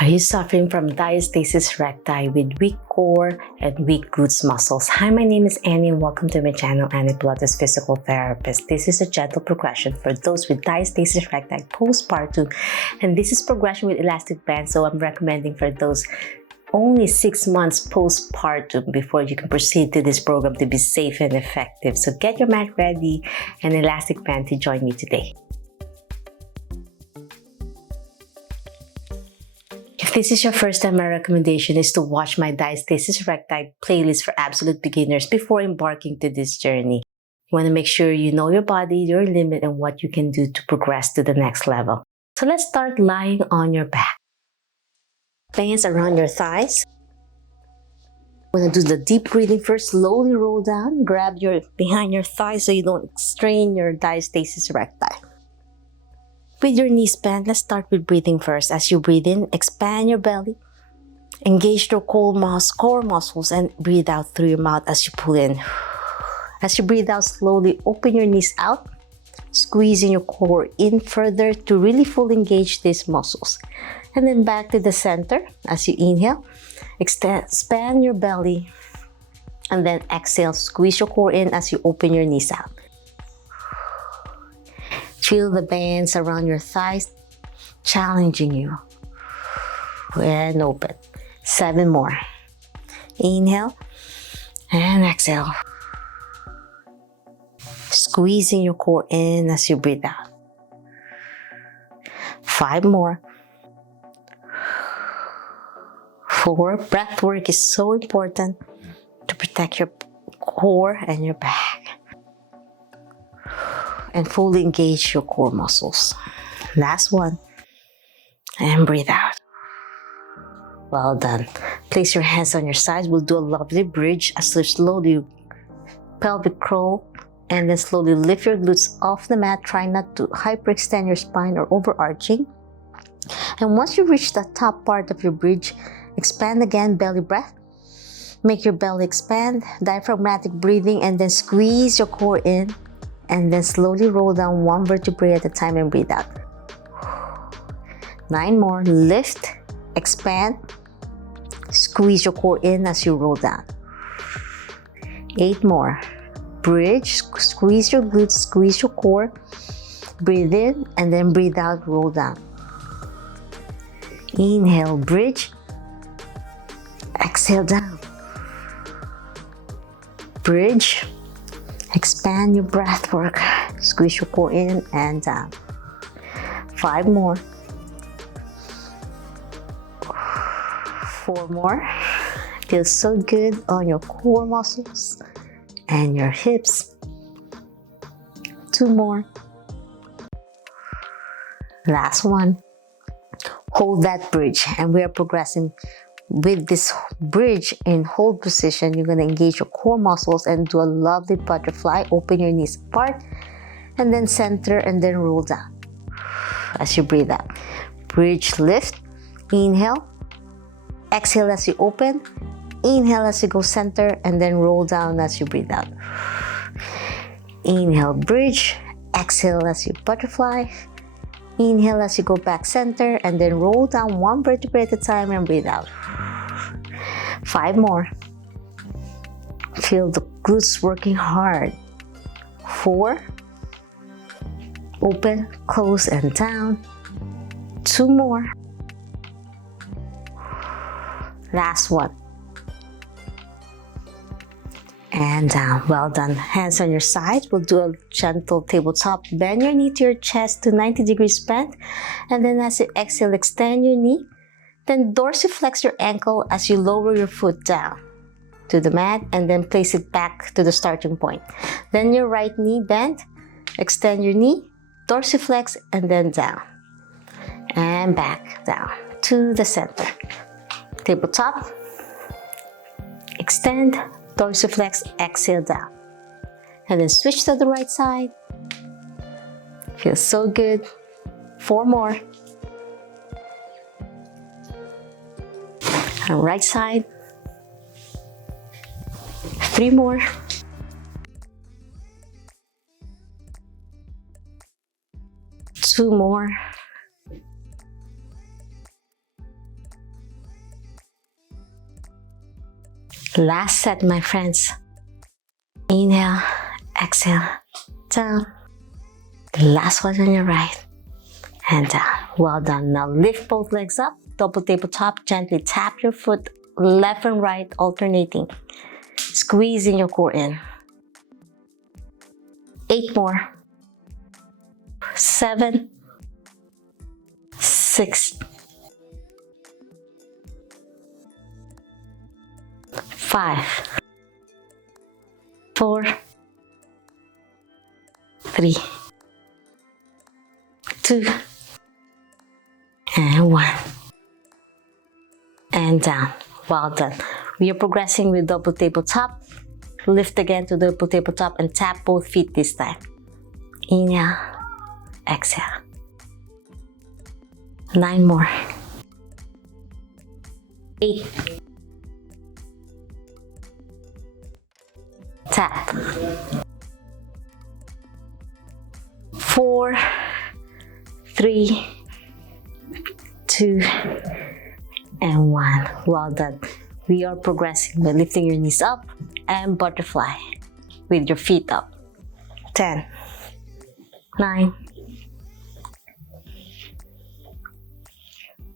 Are you suffering from diastasis recti with weak core and weak glutes muscles? Hi, my name is Annie and welcome to my channel, Annie Pilates Physical Therapist. This is a gentle progression for those with diastasis recti postpartum, and this is progression with elastic bands, so I'm recommending for those only 6 months postpartum before you can proceed to this program to be safe and effective. So get your mat ready and elastic band to join me today. If this is your first time, my recommendation is to watch my Diastasis Recti playlist for absolute beginners before embarking to this journey. You want to make sure you know your body, your limit, and what you can do to progress to the next level. So let's start lying on your back. Hands around your thighs. We're going to do the deep breathing first. Slowly roll down. Grab your behind your thighs so you don't strain your Diastasis Recti. With your knees bent, let's start with breathing first. As you breathe in, expand your belly. Engage your core muscles and breathe out through your mouth as you pull in. As you breathe out, slowly open your knees out, squeezing your core in further to really fully engage these muscles. And then back to the center as you inhale. Expand your belly and then exhale. Squeeze your core in as you open your knees out. Feel the bands around your thighs challenging you. And open. 7 more. Inhale and exhale. Squeezing your core in as you breathe out. 5 more. 4. Breath work is so important to protect your core and your back. And fully engage your core muscles. Last one. And breathe out. Well done. Place your hands on your sides. We'll do a lovely bridge as you slowly pelvic crawl and then slowly lift your glutes off the mat. Try not to hyperextend your spine or overarching. And once you reach the top part of your bridge, expand again, belly breath. Make your belly expand, diaphragmatic breathing, and then squeeze your core in. And then slowly roll down 1 vertebrae at a time and breathe out. 9 more. Lift, expand, squeeze your core in as you roll down. 8 more. Bridge, squeeze your glutes, squeeze your core. Breathe in and then breathe out, roll down. Inhale, bridge. Exhale, down. Bridge. Expand your breath work. Squeeze your core in and down. 5 more. 4 more. Feels so good on your core muscles and your hips. 2 more. Last one. Hold that bridge and we are progressing. With this bridge in hold position, you're going to engage your core muscles and do a lovely butterfly. Open your knees apart and then center and then roll down. As you breathe out. Bridge lift. Inhale. Exhale as you open. Inhale as you go center and then roll down as you breathe out. Inhale, bridge. Exhale as you butterfly. Inhale as you go back center and then roll down 1 vertebrae at a time and breathe out. 5 more. Feel the glutes working hard. 4. Open, close, and down. 2 more. Last one. And down. Well done. Hands on your sides. We'll do a gentle tabletop. Bend your knee to your chest to 90 degrees bent. And then as you exhale, extend your knee. Then dorsiflex your ankle as you lower your foot down to the mat and then place it back to the starting point. Then your right knee bend. Extend your knee. Dorsiflex and then down. And back down to the center. Tabletop. Extend. Dorsiflex, exhale down. And then switch to the right side. Feels so good. 4 more. And right side. 3 more. 2 more. Last set, my friends. Inhale, exhale, down. The last one on your right, and down. Well done. Now lift both legs up, double tabletop. Gently tap your foot left and right, alternating. Squeezing your core in. 8 more. 7, 6, 5, 4, 3, 2, and 1. And down. Well done. We are progressing with double tabletop. Lift again to double tabletop and tap both feet this time. Inhale, exhale. 9 more. 8. Tap. 4, 3, 2, and 1. Well done. We are progressing by lifting your knees up and butterfly with your feet up. 10, 9,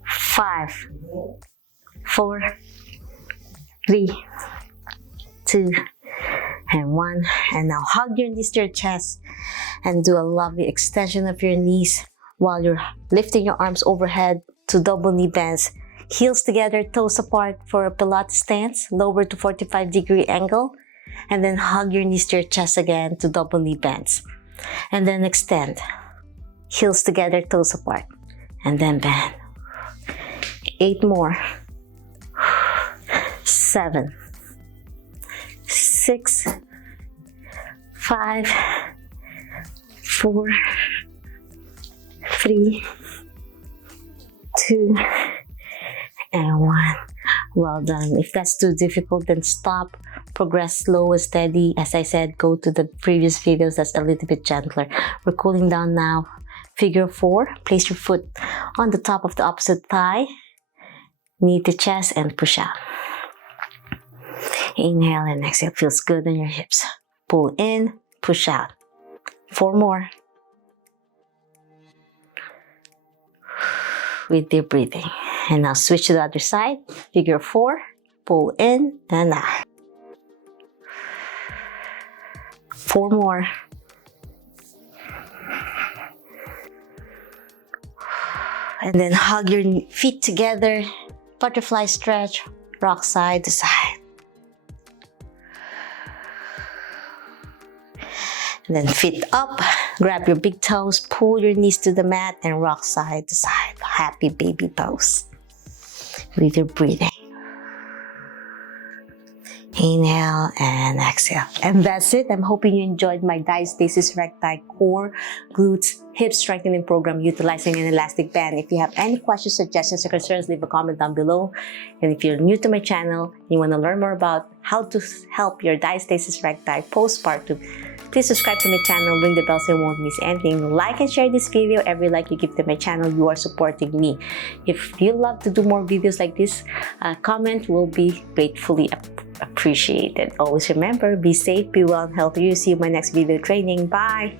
5, 4, 3, 2, and 1. And now hug your knees to your chest and do a lovely extension of your knees while you're lifting your arms overhead to double knee bends. Heels together, toes apart for a Pilates stance, lower to 45-degree angle. And then hug your knees to your chest again to double knee bends. And then extend. Heels together, toes apart. And then bend. 8 more. 7, 6, 5, 4, 3, 2, and 1. Well done. If that's too difficult, then stop. Progress slow and steady. As I said, go to the previous videos that's a little bit gentler. We're cooling down now. Figure 4. Place your foot on the top of the opposite thigh. Knee to chest and push out. Inhale and exhale. Feels good on your hips. Pull in, push out. 4 more. With deep breathing. And now switch to the other side. Figure 4. Pull in and out. 4 more. And then hug your feet together. Butterfly stretch. Rock side to side. And then feet up. Grab your big toes. Pull your knees to the mat and rock side to side. Happy baby pose. With your breathing. Inhale and exhale. And that's it. I'm hoping you enjoyed my Diastasis Recti core, glutes, hip strengthening program utilizing an elastic band. If you have any questions, suggestions, or concerns, leave a comment down below. And if you're new to my channel, you want to learn more about how to help your Diastasis Recti postpartum, please subscribe to my channel, ring the bell so you won't miss anything. Like and share this video. Every like you give to my channel, you are supporting me. If you love to do more videos like this, a comment will be gratefully appreciated. Always remember, be safe, be well, and healthy. See you in my next video training. Bye!